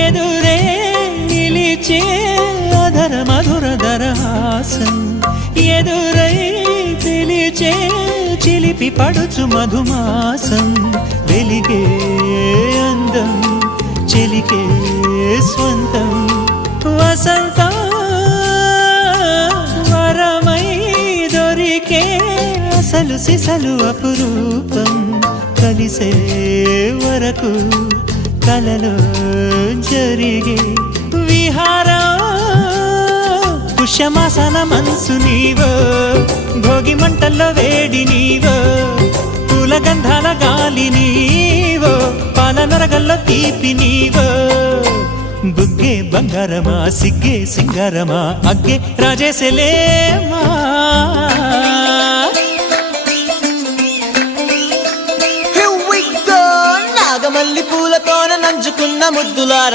ఎదురే నిలిచే అధర మధుర దరహాసం ఎదురై పిలిచే చిలిపి పడుచు మధుమాసం వెలిగే అందం చెలికే స్వంతం వసంతం వరమై దొరికే అసలు సిసలు అపురూపం కలిసే వరకు కలలో జరిగే విహారం పుష్యమాసన మనసు నీవో భోగి మంటల్లో వేడి నీవో పూల గంధాల గాలి నీవో పాల నరగల్లో తీపి నీవో బుగ్గే బంగారమా సిగ్గే సింగారమా అగ్గే రాజేసలేమా నాగమల్లి పూలతోన నంచుకున్న ముద్దులార